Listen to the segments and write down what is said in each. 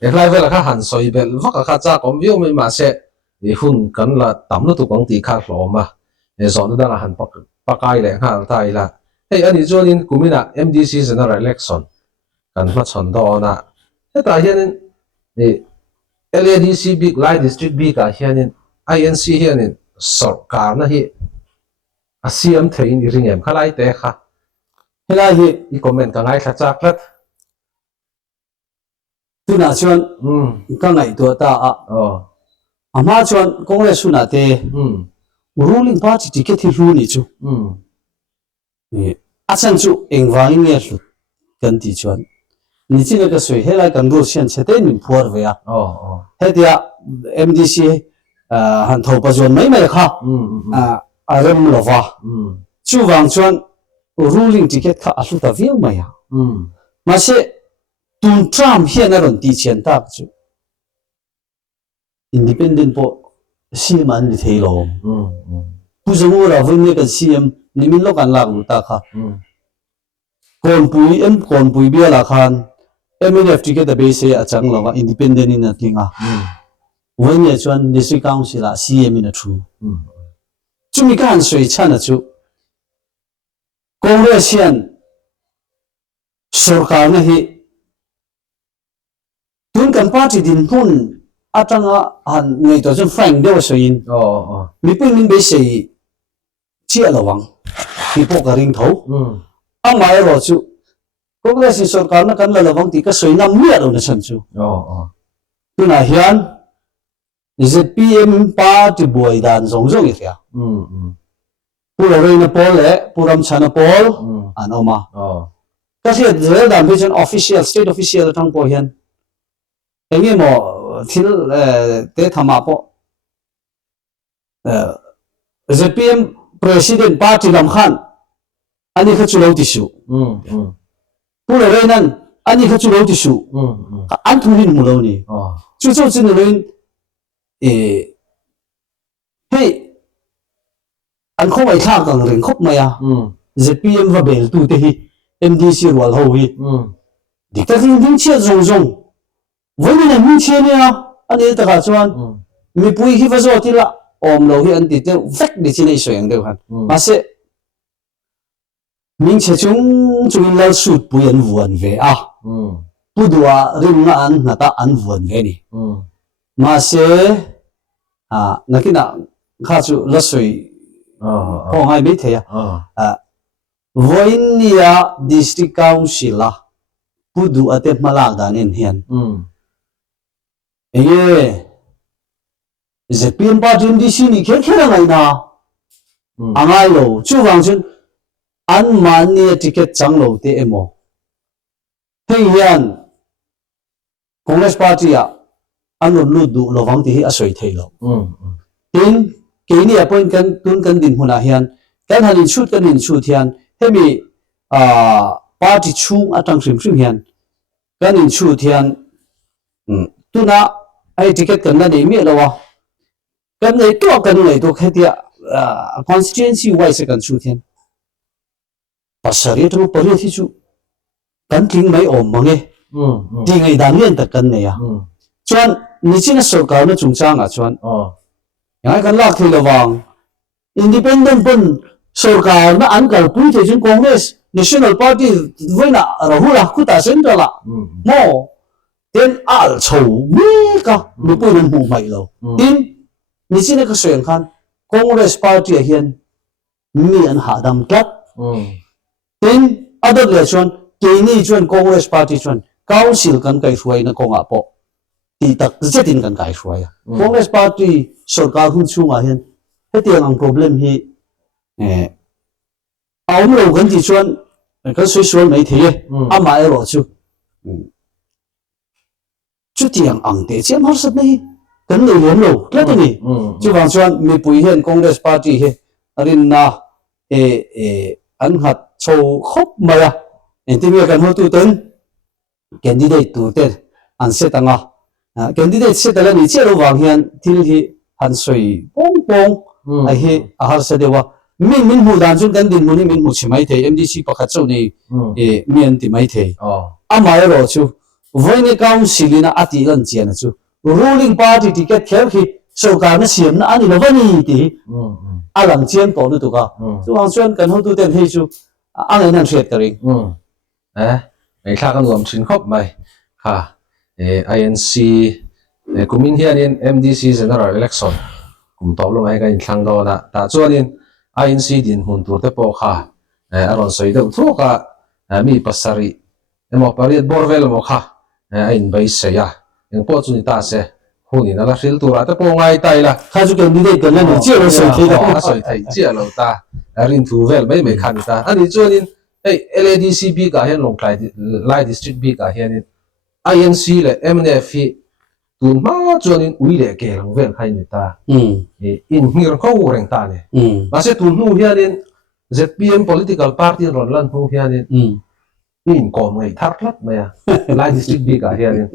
lại về là các hàn soi bel vắt các cha còn view mình mà sẽ hun cần là tắm nó tụ quăng tì khác lỗ mà rồi nó đang là hàn bắc ai lệ hàng tai là hey anh cho nên cũng mình là MDC general election cần phát chọn đó na thế tại hiện nên LADC big light district big cả hiện nên INC hiện nên sở cả na hi ASEAN thấy ni riêng em khai lại thế ha thế là hi comment cả ngay chắc chắc tu na chuan ka ngai tu ta a ama chuan congress na te ruling party ticket hi ru ni chu a chan chu engwang nge hlut kan ti chuan ni chine ka soi helai kan ru sian chete min phuar ve a he dia MDC han tho pa zon mai mai kha arem lova chu wang chuan ruling ticket kha a hluta viau mai a ma se Tun Trump hiện na ron ti chen tak chu independent po CM an li thei lo pu zangu ra vin ne kan CM ni min lo kan lak lu ta kha kon pui bia la khan MNF ticket be se a chang lo independent in atlinga when ye chuan district council a CM in a true chu mi kan soi chan a chu congress hian sarkar na hi tun kan party din hun atanga han ngai to chen frank de so in mi pun min be sei chia lawang mi po ka ring tho ang mai ro chu congress sarkar na kan la lawang ti ka soi nam mi ro na chan chu tuna hian ZPM party boy dan zong zong ya pura reina pol le puram chana pol anoma kasi de dan be chen official state official thang po hian engge mo thil te thama po ZPM president party lam khan ani kha chulo ti su pura reinan ani kha chulo ti su an thunin mulo ni chu chu chin rein hey an kho ai thak kang reng khop maya ZPM va bel tu te hi MDC wal ho hi dikta ding che zong zong với mình mình chia nha anh ấy tất cả chuan mình bùi khi vào rồi thì là lâu thì anh đi theo vách đi trên này soi đều hẳn mà sẽ mình sẽ chúng là sụt bùi anh vuông về bùi đùa rim na anh ta anh vuông về đi mà sẽ nãy khi nào khá chú là soi không ai biết thế với nia district council là bùi đùa tiếp mà lạc đàn nên hiền ZPM party MDC ni khe khera ngai na angai lo chu wang chun an man ni ticket chang lo te emo hei hian congress party a an lu du lo wang ti hi a soi thei lo tin ke ni appoint kan tun kan din huna hian kan hanin shoot kan in shoot hian hemi party chung atang sim hian kan in shoot hian tuna ai ticket kan na nei mi lawa kan nei to khetia constituency wise kan chu thian pasari to pari thi chu kan ting mai om mange ti ngai dan len ta kan nei ya chuan ni china sarkar na chungchang a chuan ngai kan lak thei lawang independent pun sarkar na an kal pui the chun congress national party voina rahula khuta central la mo tên al chou mi ka mi pu nen mu mai lo tin ni chine ka soeng khan congress party hian mi an ha dam kat tin other le chuan ke ni chuan congress party chuan council kan kai hruai na konga po ti tak zetin kan kai hruai congress party sarkar hun chunga hian hetiang ang problem hi aum lo kan ti chuan kan soi mai the ama ero chu chút tiền ăn để chiếm hết sức này cần người lớn lâu cái này chứ bằng chuan mi bùi hiền congress party he arin na anh hạt châu khóc mày em tìm cái mối tu tên candidate tu tên anh sẽ tăng candidate sẽ tăng lên chỉ là vàng hiền thì hắn soi bông bông ai he ahar sẽ dewa mình hù đàn chung cần din mình hù chỉ mấy thế MDC bạc châu này miền thì mấy thế amai rồi chứ với những council na ati lan chian chu ruling party ticket khéo khi sâu cả nó xiêm nó anh nó vẫn đi thì alang chian tổ nữa tụ cả chu hàng xuân cần hôn tu tiền hay chu anh ấy đang thiệt cái ngày khác anh làm chuyến khóc mày ha INC cũng in hiện in MDC general election cũng tàu luôn mấy cái thằng đó đã cho nên INC din hun tur te po kha aron soi deuh thu ka mi pasari emo pariat borvel mo kha in bai se ya eng po chu ni ta se huni na la hril tura te po ngai tai la khai chu cái đi cái này chưa có soi thấy đâu soi thai chia lo ta rin thu vel mai mai khan ta ani chu nin LADCB ka hian long lai district B ka hian INC le MNF tun ma chuanin ui le ke lang vel khai ni ta in hngir ko reng ta ne ma se tun nu hianin ZPM political party ron lan hu hianin in kom ngai thar thlat maya lai district B ka hianin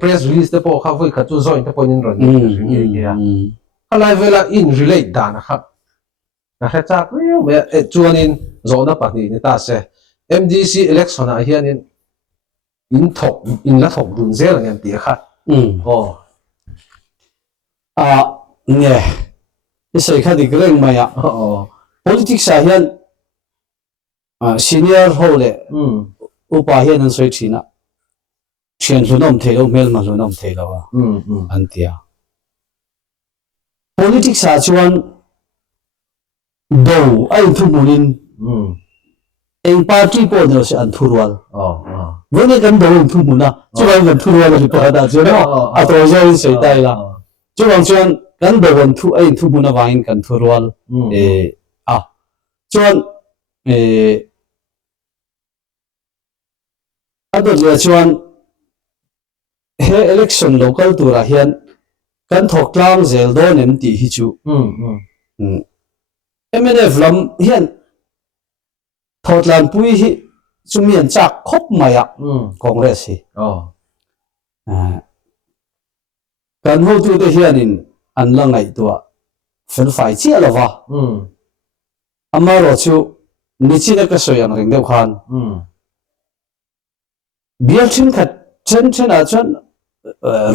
press release te po kha voi kha chu join te po nin ron ni ya alai vela in relate dana kha na kha chak me chuanin zona pahni ni ta se MDC election a hianin in la thok dun zel ngam ti kha nghe cái sợi khai thì cái mà ya politics à hiện senior hole upa hiện anh soi china chuyện luôn ông thấy đâu mail mà luôn ông thấy đâu anh tia politics à chuan đâu anh thu mua anh party po nữa sẽ anh thu rual với cái gần đâu anh thu mua na chứ anh gần thu rual là đi đó chứ nó à tôi rồi sợi tay là chứ bằng chuan gần đâu anh thu mua na vài gần thu rual chuan adot le chuan he election local tura hian kan thok tlang zel don em ti hi chu MNF lam hian thotlan pui hi chumian chak khop maya congress hi kan ho tu te hian in an la ngai tua fel fai chi alawa amaro chu nichina ka soyan ring deu khan bial thin khat chen a chuan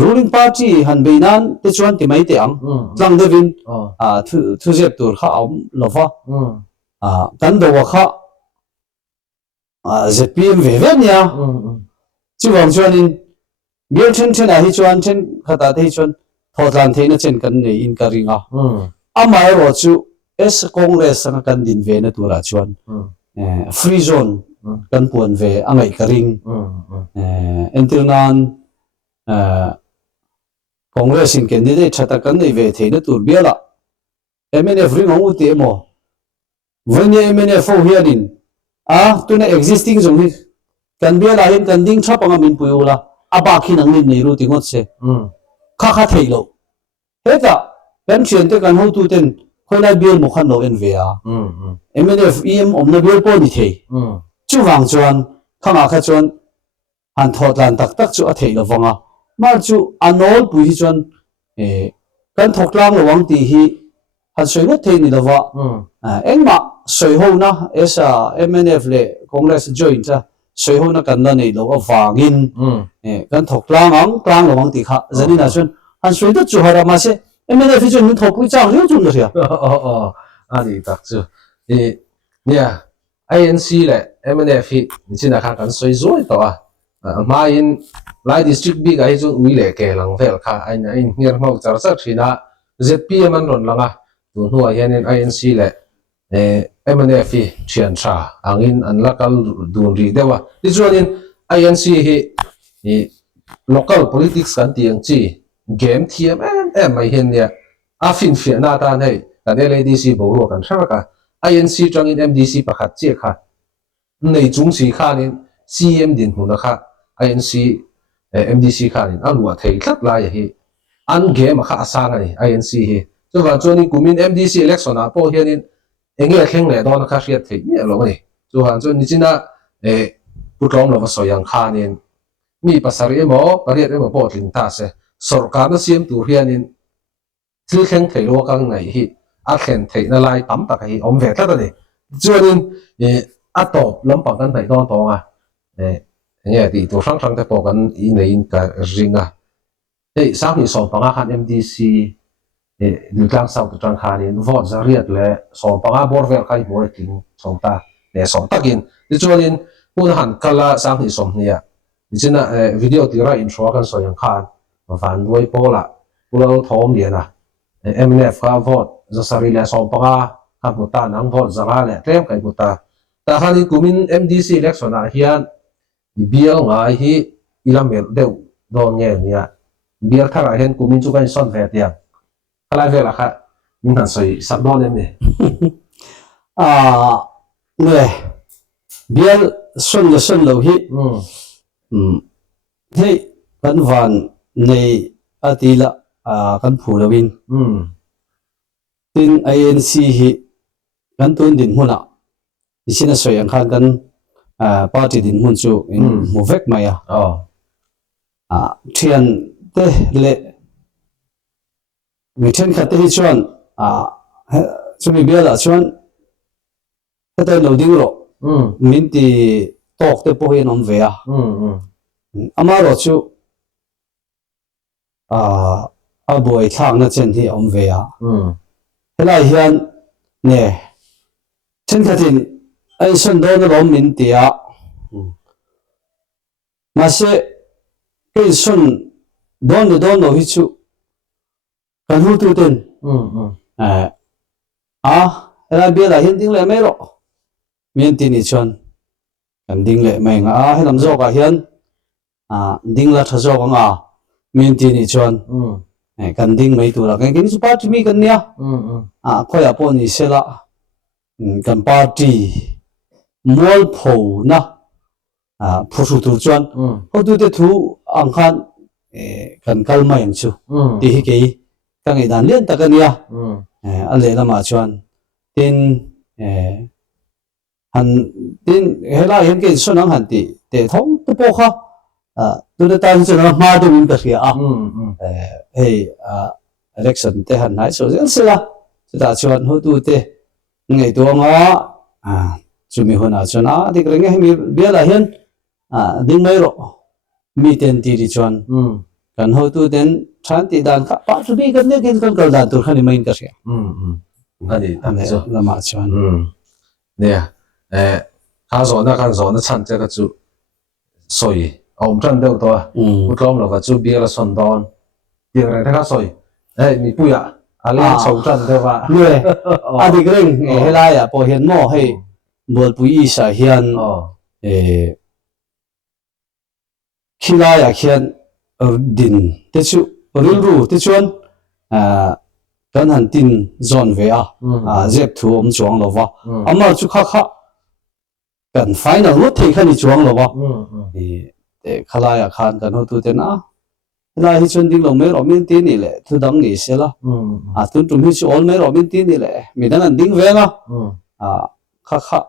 ruling party han beinan te chuan ti mai te ang tlang devin thu zep tur kha om lova kan do kha ZPM ve ve nya chu wang chuan in bial chen a hi chuan chen khata te chuan thotlan theina chen kan nei in ka ringa amai ro chu es congress ang kan din ve na tura chuan free zone kan puan ve angai ka ring until nan congress in candidate chata kan nei ve theina tur biala MNF ring ong uti mo vanya MNF ho hianin tuna existing zong hi kan biala hin kan ding thap anga min puyula aba khin ang nin nei ru tingot se kha theilo heta kan chen te kan ho tu ten khoina bial mo khan lo en ve MNF em omna bial po ni thei chu wang chuan khanga kha chuan han thotlan tak tak chu a theilo wanga mar chu anol pu hi chuan kan thoklang lo wang ti hi han soingo thei ni lawa engma soi ho na esa MNF le congress join cha soi ho na kan na nei lo awangin kan thoklang ang tlang lo wang ti kha zani na chuan han soi to chu hara ma se MNF chu min thopui chang riu chung ria ani tak chu nia INC le MNF hi china kha kan soi zoi to ma in lai district B ga hi chu ui le ke lang vel kha aina in ngir mau char char thina ZPM an ron langa tu nu a hian INC le MNF hi thian tha angin an lakal dun ri dewa ti chuanin INC hi local politics kan tiang chi game thiam mai hian nia a fin fia na ta nei kan LADC boru kan tharaka INC tangin MDC pakhat che kha nei chung si khanin CM din huna kha INC MDC khanin alua thei thlat lai hi an game kha asanga ni INC hi so wa choni kumin MDC election a po hianin engel kheng le don kha hriat thei mi lo ni so han choni china putlong lo soyang khanin mi pasari emo pariat emo po tling ta se sarkar na siam tu hianin thil kheng thei lo kang ngai hi a khen thei na lai tam tak hi om ve tla ni chuanin a top lampang kan thei don tonga nghe thì tôi sang te po kan in nei in ka ringa hey sang ni som panga khan MDC du tlang sau tang khanin vote zariat le som panga borvel khai boy ting som ta le som takin ti chuanin hun han kala sang ni som nia china video tira intro kan so yang khan van voi pola pulau thom liana MNF ka vote zasari le som panga ka muta nang vote zara le tlem kai muta ta khani kumin MDC election a hian bial ngai hi ilamel deu don nge nia bial thara hen kumin chu kan son ve tia kala ve la kha min han soi sab don em ne nè bial son lo hi hey kan van nei atila kan phulawin tin ANC hi kan tun din huna isina soyang khan kan party din hun chu in movek maya thian te le mi then khat hi chuan chumi biala chuan ta lo ding ro min ti tok te po hin om ve a amaro chu a boy thang na chen hi om ve a helai hian ne then khatin ai son do na lom min tia ma se ke son don no hi chu kan hu tu ten helai bia la hin ding le me ro min ti ni chon kan ding le mai nga helam zo ka hian ding la tha zo ka nga min ti ni chon kan ding mai tu la kan kin su party mi kan nia khoya po ni sela kan party mol pho na phu tu chuan ho tu te thu ang khan kan kal mai ang chu ti hi ke ka ngai dan len ta ka nia a le lama chuan tin han tin hela hian ke sonang han ti te thong te po kha tu de tan chu na ma du min ka ria hey election te han nai so zel sela ta chuan ho tu te ngai tu nga chumi hona chuna dik reng mi bela hian ding mai ro mi ten ti ri chuan kan ho tu den than ti dan ka pa chu bi kan ne kin kan kal dan tur khani main ka ria ani tam chu lama chuan nè ha zo na kan zo na chan te ka chu soi om chan deu to utlom lo ka chu biela son don ti reng ta ka soi mi puya ale chou chan de wa nè dik reng helai a po hian mo hey bol pui sa hian khila ya khian din te chu ril ru te chuan kan han tin zon ve zep thu om chuang lo wa amar chu kha kan final lo thei khani chuang lo wa khala ya khan kan ho tu te na la hi chun ding lo me ro min ti ni le thu dang ni se la tun tum hi chu ol me ro min ti ni le mi dan an ding ve nga kha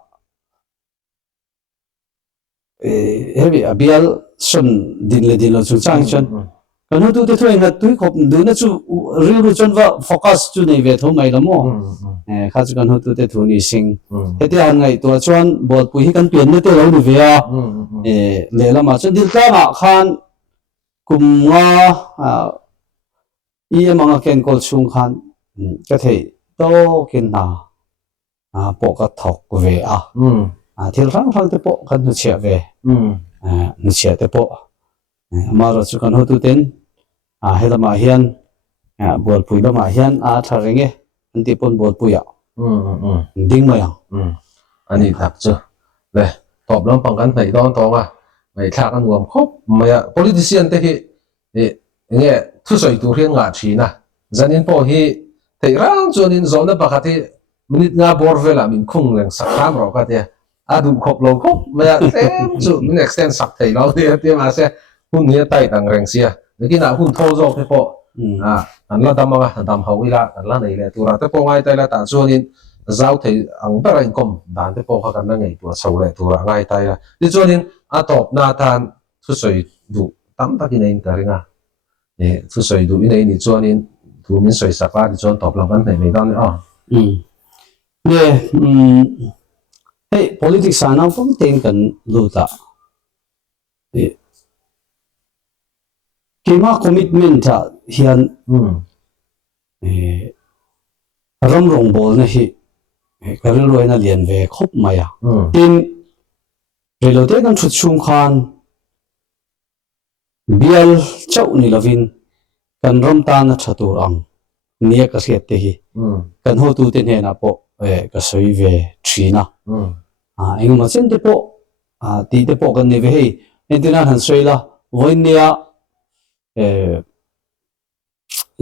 hebi abial son din le din lo chu chang chon kan hu tu te thoi nga tui khop du na chu ril ru chon wa focus chu nei ve tho mai la mo kha chu kan hu tu te thu ni sing heti an ngai to chuan bol pui hi kan pian ne te lo ni ve a le la ma chon dil ta ma khan kum nga manga ken kol chung khan ka thei to ken na po ka thok ve thil rang te po kan nu chia ve nu chia te po ma ro chu kan ho tu ten helama hian bol pui lama hian tharenge anti pon bol puya ding ma yang ani thak chu le top lam pang kan thei don to nga mai thak an nuam khop maya politician te hi nge thu soi tu rian nga thina zanin po hi thei rang chuanin zona pakhathi minute nga bor vela min khung leng sakram ro ka te adum khop lo khop maya tem chu min extend sak thei lo te ma se hun ni tai tang reng sia lekin hun tho zo te po an la damanga dam hawila an la nei le tura te po ngai tai la ta chuanin zau thei ang bara in kom dan te po kha kan na ngei tu chho le tura ngai tai la ti chuanin a top na tan thu soi du tam takin in ka ringa thu soi du in ei ni chuanin thu min soi saka ti chuan top lam kan nei mai dan hey politics ana phong ten kan lu ta kema commitment ta hian ram rong bol na hi karil roi na lian ve khop maya tin relote kan thut chung khan bial chau ni lovin kan ram ta na thatur ang nia ka siat te hi kan ho tu te ne na po ka soi ve thina eng ma chen te po ti te po kan ne ve hei entina han soila voinia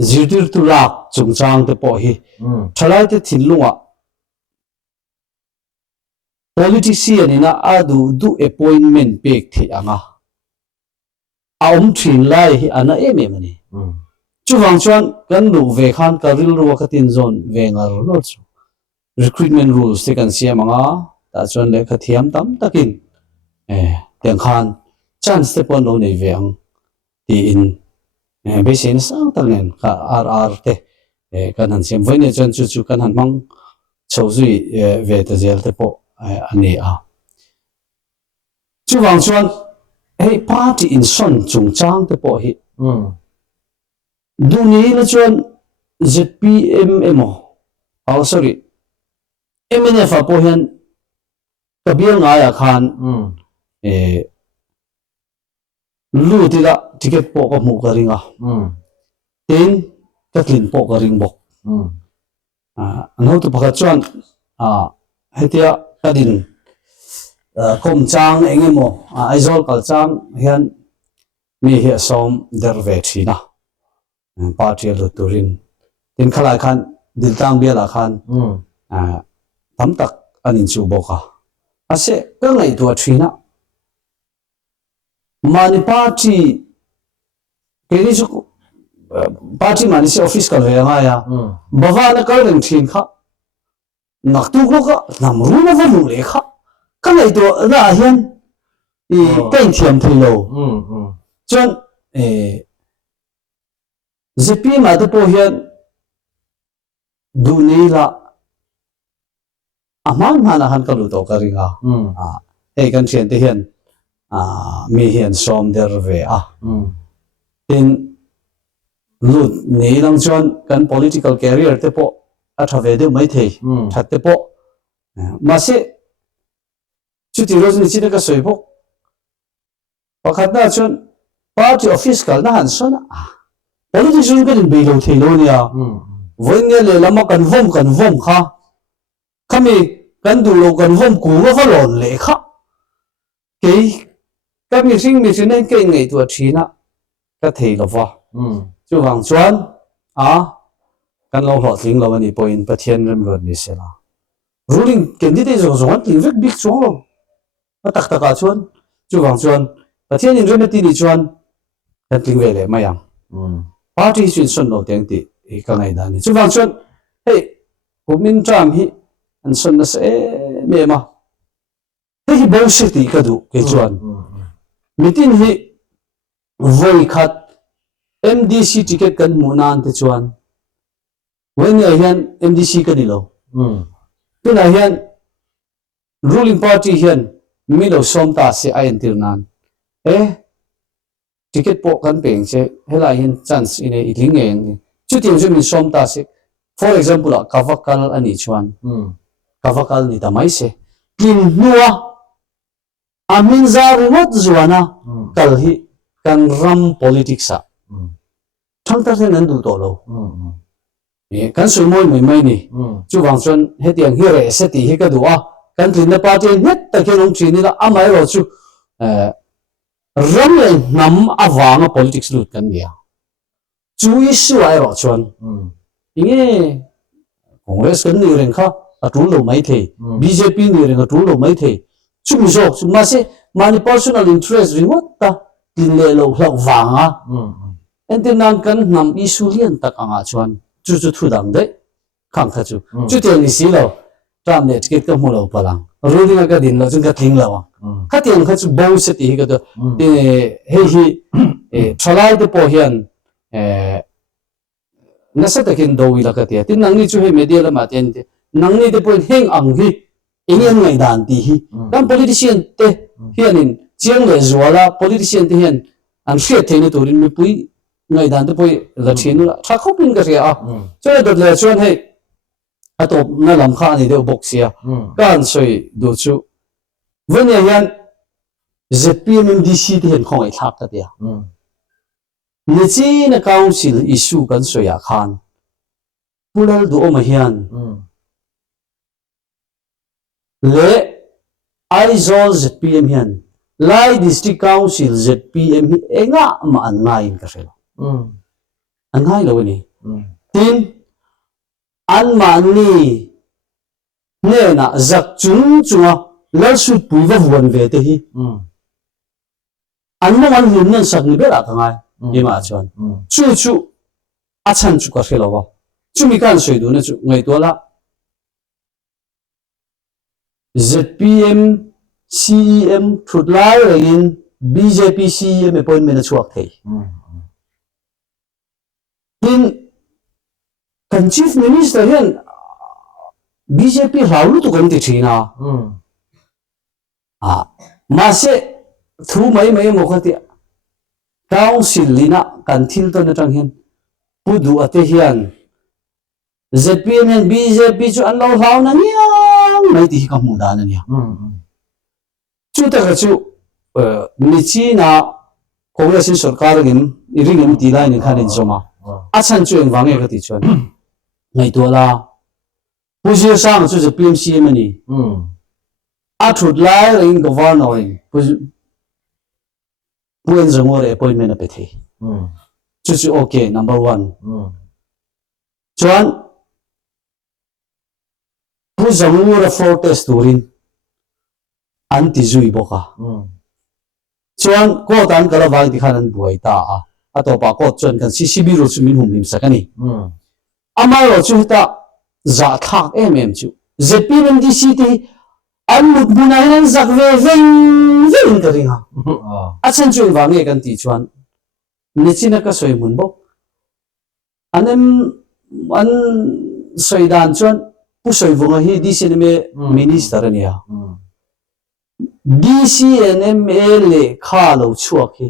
zirtir tu lak chung chang te po hi thalai te thin lunga politician ina adu du appointment pek thi anga aum thin lai hi ana em em ni chuwang chuan kan lu ve khan ka ril ru ka tin zone ve ngar no chu recruitment rules te kan siam anga ta chuan le kha thiam tam takin tiang khan chance te pon lo nei ve ang ti in besin sang tal nen ka rr te kan han siam voine chuan chu chu kan han mang chozui ve te zel te po ani a chuwang chuan hey party in son chung chang te po hi du ni la chuan ZPMMO sorry MNF a po hian kabial nga ya khan lu tila ticket po ka mu ka ringa tin katlin po ka ring bok ano to pakhat chuan hetia kadin kom chang engemo aizol kal chang hian mi hi som derve thina party lu turin tin khalai khan diltang bela khan tam tak anin chu boka ase ka ngai tu thina mani party keni chu party mani se office kal ve nga ya bawa na kal ren thin kha nak tu ko ka namru na va lu le kha ka ngai tu na hian i pain thiam thilo chon ZP ma te po hian du nei la amang hana han ka lu to ka ringa ei kan thian te hian mi hian som der ve tin lut nei lang chuan kan political career te po a thave de mai thei that te po ma se chuti roz ni china ka soi bok pakhat na chuan party office kal na han sona politician kan be lo thei lo nia voinia le lama kan vom kha khami kan du lo kan vom ku va lon le kha ke các mi sinh nên cái ngày tuổi trí na các thầy lo va chu wang chuan kan lo hlo tling lo ani point pathian rem ron ni sela ruling candidate zo zo an ti vek big chong lo tak taka chuan chu wang chuan pathian in rem ti ni chuan kan tling ve le mayang party chin son lo teng ti ka ngai da ni chu wang chuan hey kumin tram hi an son na se me ma hi bullshit ti ka du ke chuan mitin hi voi khat MDC ticket kan munan te chuan when hian MDC kan ilo tuna hian ruling party hian milo somta se ain tirnan ticket po kan peng che hela hian chance ine itlingeng chutin jumin somta se for example kavakal ani chuan kavakal ni tamai se kin nuwa amin zaru not zuana kal hi kan ram politics a thang ta nan du to lo kan sui moi mai ni chu wang chuan hetiang hi re se ti hi ka du kan thin na party net ta ke long chini la amai ro chu ram le nam awanga politics lut kan dia chu issue ai ro chuan inge congress kan ni ren kha atul lo mai the BJP ni ren atul lo mai the chung zo ma se mani personal interest ringot ta tin le lo hlau wanga entinan kan nam issue lian tak anga chuan chu thu dang de khang kha chu te ni si lo tram ne ticket ka mu lo palang ruling ka din lo chung ka tling lo kha tiang kha chu bo se ti ka do he thalai de po hian nasa takin do wi la ka ti tin nang ni chu he media la ma ten nang ni de po heng ang hi ingen ngai dan ti hi kan politician te hianin chiang le zuala politician te hian an hriat theina turin mi pui ngai dan te pui la thinu la tha khopin ka ria choi dot le chuan hei atop na lam kha ni deuh boxia kan soi du chu venia hian ZPM MDC te hian khong ai thak ta tia ni chi na council issue kan soya khan pulal du oma hian le Aizol ZPM hian Lai District Council ZPM hi enga ma an ngai in ka relo an ngai lo ni tin an ma ni ne na zak chung chunga lal sut pui va vuan ve te hi an mong an lum nan sak ni bela ka ngai ni ma chuan chu a chan chu ka relo wa chu mi kan soi du na chu ngai to la ZPM CEM thut lai in BJP CEM appointment chuak thei tin kan chief minister hian BJP raulu tu kan ti thina ma se thu mai mo khati council lina kan thil to na tang hian pudu ate hian ZPM and BJP chu an lo hlaw na niang mai ti ka mu da na nia chu ta ka chu ni chi na congress sarkar gin iring em ti lai ni khan in zoma a chan chu eng wange ka ti chuan ngai to la puzia sang chu ZPM CM ni a thut lai in governor in puen zangor appointment a pe thei chu okay number 1 chuan pu zangor protest turin anti zui boka chuan ko tan kala wai ti khan an buai ta a to pa ko chuan kan CCB ro chu min hum lim sakani amai ro chu ta za thak chu ZPM MDC ti an mut bunai nan zak ve veng ka ringa a chen chu wa nge kan ti chuan ni china ka soi mun bo anem an soi dan chuan pu soi vunga hi DCNMA minister ania DCNMA kha lo chuak hi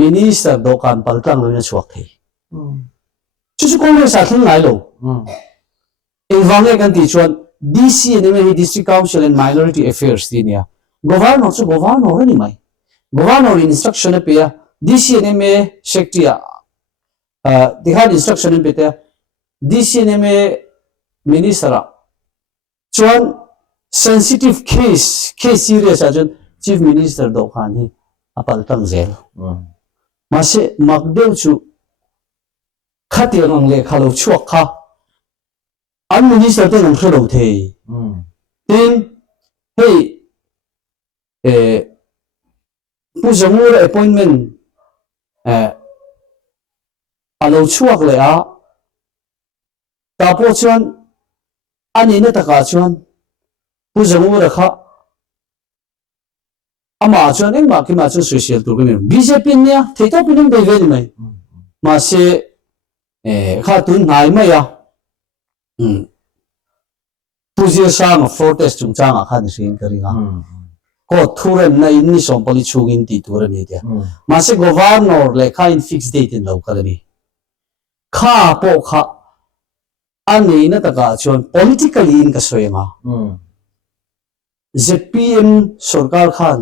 minister dokan paltang lo na chuak thei chu congress a thing ngai lo in wange kan ti chuan DCNMA hi district council and minority affairs dinia governor chu governor ni mai governor instruction pe DCNMA secretary dikhan instruction pe te DCNMA minister chuan sensitive case serious ajan chief minister do khan hi apal tang zel ma se makdeu chu khati ang le khalo chuak kha an minister te nang khlo thei tin hey puzamur appointment alo chuak le a ta po chuan ani na taka chuan puzamur kha ama chuan eng ma ki ma chu social tur ni BJP nia theito pinum de ve ni mai ma se kha tun ngai mai ya puzia sang protest chung changa khan sin karinga ko thuren na in ni som poli chungin ti tur ni dia ma se governor le kha in fixed date in lo kalani kha po kha ani na taka chuan politically in ka soenga ZPM sarkar khan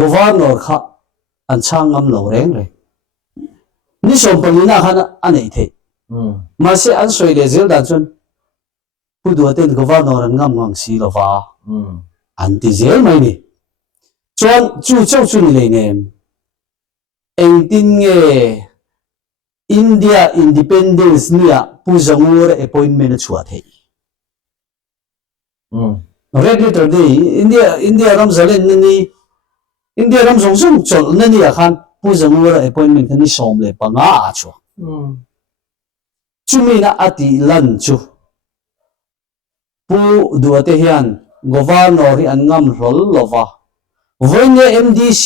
governor kha an changam lo reng re ni som poli na khan anei the ma se an soi le zel dan chuan pudu aten governor an ngam ngang si lova anti zel mai ni chuan chu chau chu ni le ne engtin nge India independence nia puzamur appointment chuat he regulator day India ram zalen ni India ram zong zong chol na ni khan puzamur appointment ni som le panga a chu chumi na ati lan chu pu duate hian governor hi an ngam rol lova voine MDC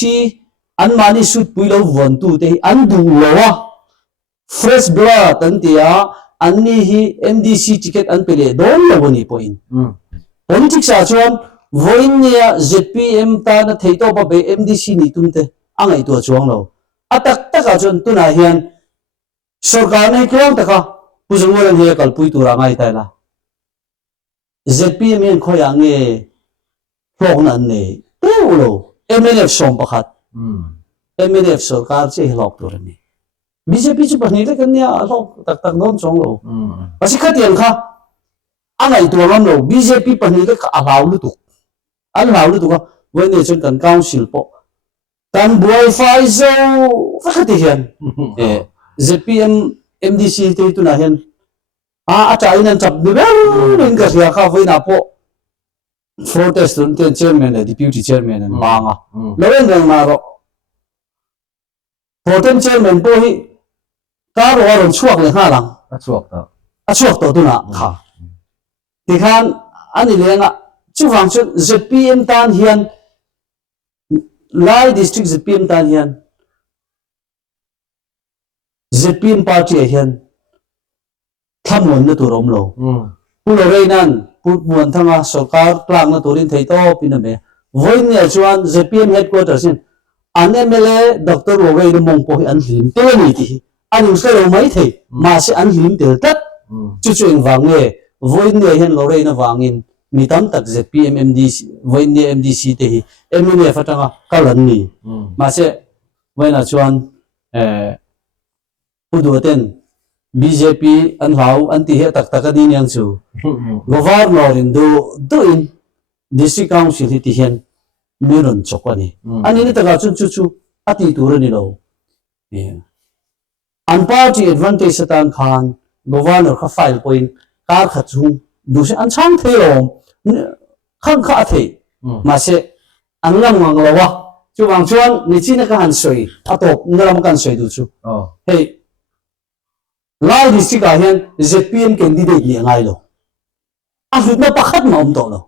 an mani sut puilo von tu te an du lowa fresh blood antia anni hi MDC ticket an pele don lo ni point politics a chuan voinia ZPM ta na thei to ba be MDC ni tumte angai to chuang lo atak taka chon tuna hian sarkar nei klong taka puzungwalan he kalpui tura ngai ta la ZPM en khoyang nge hlong nan ne teulo MNF som pakhat MNF sarkar che hilok tur ni BJP chu pani le kan ya lok tak tak non chong lo pasi khatian kha angai to lam lo BJP pani le ka alaw lu tu an law lu tu ka when ne chen kan council po kan buai fai zo khati hian ZPM MDC te tu na hian acha inan chap ni bel ring ka sia kha voi na po protest ten chairman le deputy chairman an banga loren rang na ro protest chairman po hi ka ro ron chuak le ha lang chuak to tu na kha ti khan ani lenga chu wang chu ZPM tan hian Lai district ZPM tan hian ZPM party hian thamon na turom lo pulo reinan putmuan thanga sarkar tlang na turin thei to piname voin ne chuan ZPM headquarters in an MLA Dr. Rogei na mong po an hlim te ni ti an usai lo mai thei ma se an hlim tel tat chu chu eng wang nge voin ne hian lo rei na wangin mitam tak ZPM MDC voin ne MDC te hi MLA fatanga kalan ni ma se voina chuan puduaten BJP an lau an ti he tak tak din yang chu governor in do in district council hi ti hian miron chokani ani ni taka chu chu chu ati tur ni lo an party advantage satan khan governor kha file point kar kha chu du se an chang the lo khang kha the ma se an lam ngang lo wa chu wang chuan ni china ka han soi atop nalam kan soi du chu hey Lai district hian ZPM candidate li ngai lo a hlut na pakhat ma to lo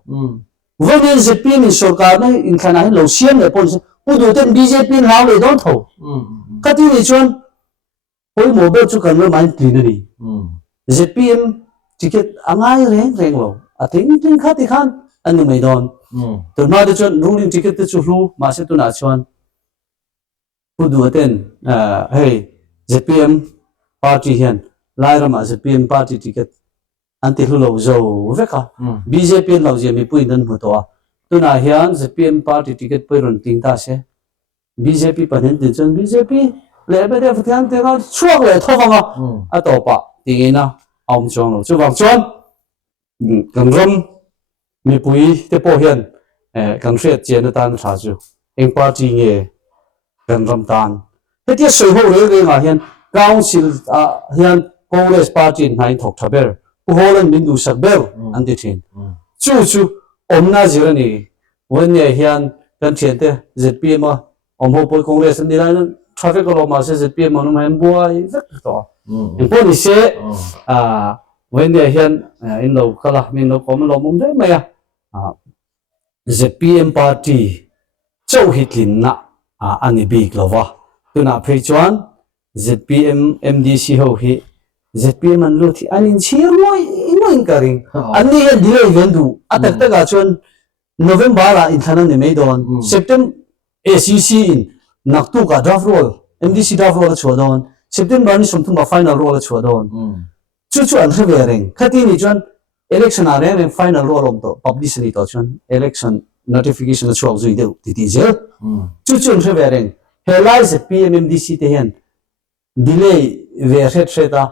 vonen ZPM in sarkar na in khana hin lo siam le pon udu ten BJP law le don tho kati ni chon hoi mobe chu kan ma man tin ni ZPM ticket angai reng lo a ting khati khan an mai don to ma de chon ruling ticket te chu hlu ma se tu na chon udu ten hey ZPM party hian lairama ZPM party ticket anti hlulo zo veka BJP lo je mi pui nan mu to tuna hian ZPM party ticket pui ron ting ta se BJP panen tin chon BJP le be de thian te ga chuak le thowanga atopa tingina aum chong lo chuwang chon kangram mi pui te po hian kan hriat chen tan tha chu eng party nge kanram tan hetia soi ho le nga hian council hian Congress party nai thok thaber Holland min du sakber an ti thin chu omna jirani wonne hian kan thiate ZPM omho poi Congress ni la traffic law ma se ZPM on man boy vek to en poni se wonne hian in lo kala min lo kom lo mum de maya ZPM party chau hitlin na ani big lova tuna phechuan ZPM MDC ho hi ZPM an lu thi anin chir moi inkaring anni he delay vendu atak taka chon November la in thana ne meidon September ACC in naktu ka draft roll MDC draft roll chodon September ni somthum ba final roll chodon chu an thevering khati ni chon election are and final roll om to publicity to chon election notification cho zui de ti je chu an thevering helai ZPM MDC te hen delay ve theta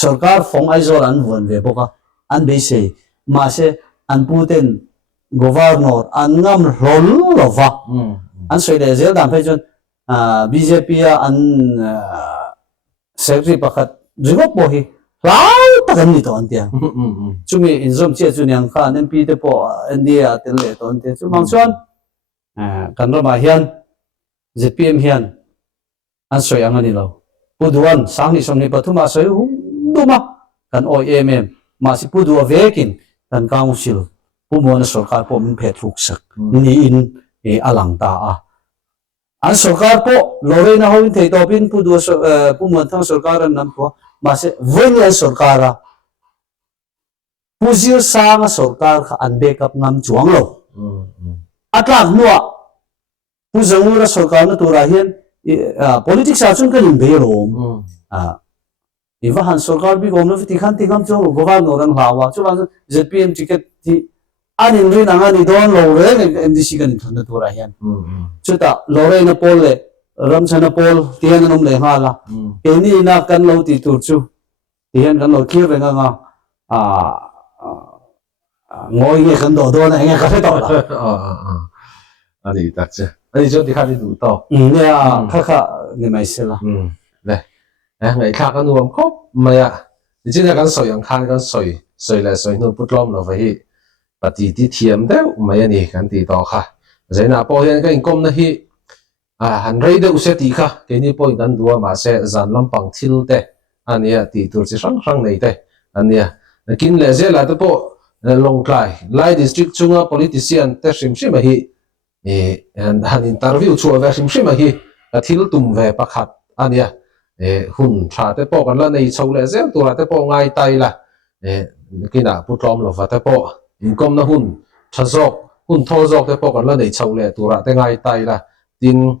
sarkar phong aizol an von ve boka an be se ma se an puten governor an ngam rol lova an soi de zel dam phechon BJP an secretary pakhat jigop bo hi lai takan ni to an tia chumi inzom che chu nyang kha MP te po India tel le ton te chu mang chuan kan ro ma hian ZPM hian an soi ang ani lo puduan sangni somni pathuma soi duma kan OMM ma si pudua vekin kan council pumona sarkar po min phetluk sak ni in alang ta an sarkar po lorena hoin thei to bin pudua pumon thang sarkar an nam po ma se voinia sarkara puzir sang sarkar kha an backup ngam chuang lo atlak nuwa puzangura sarkar na tura hian politics a chun kan in be rom iwa han sarkar bi gom na ti khan ti ngam chu governor ang hawa chu ban ZPM ticket ti anin rin ang ani don lo re MDC kan thun na tura hian chuta lore na pol le ramchana pol tian nom le hala eni na kan lo ti tur chu tian kan lo kia ve nga ngồi nghe khẩn đồ đồ này nghe khá to là anh đi đặt chứ anh đi cho đi khai đi đủ to nghe khá khá nghe mày xem là này ngày khác cái nuông khóc mày à thì chính là cái sợi yang khai cái sợi là sợi nuông bút lom nó phải bắt đi thiêm đấy mày anh đi cái đi to khá rồi nào bao nhiêu cái công này hành rây đâu sẽ đi khá cái này bao nhiêu đua mà sẽ dàn lắm bằng thiêu đấy anh ấy thì tôi sẽ sang này đấy anh ấy kinh lệ dễ là tôi bộ long lai district chunga politician te sim sim hi han interview chu ve sim sim hi a thil tum ve pakhat ania hun tha te po kan la nei chole zel tu la te po ngai tai la kina putlom lo va te po inkom na hun thazok hun thozok te po kan la nei chole tu ra te ngai tai la tin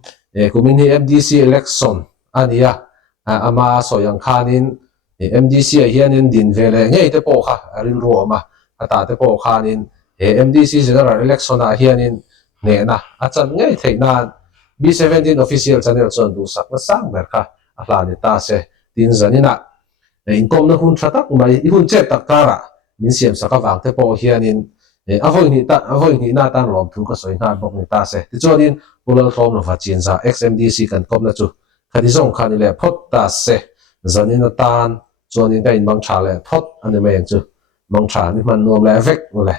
community MDC election ania ama soyang khanin MDC hianin din vele ngei te po kha arin ro ma ata te po khanin MDC general election a hianin ne na achan ngei theina B17 official channel chon du sak na sang ber kha ahla ni ta se tin zanina inkom na hun thatak mai hun che takara min siam saka wang te po hianin avoi ni na tan lom thu ka soi na bok ni ta se ti chonin pulal thom no fachin za XMDC kan kom na chu khadi zong khani le phot ta se zanina tan chonin ka in bang tha le phot ani mai chu mong tha ni man nuam le vek le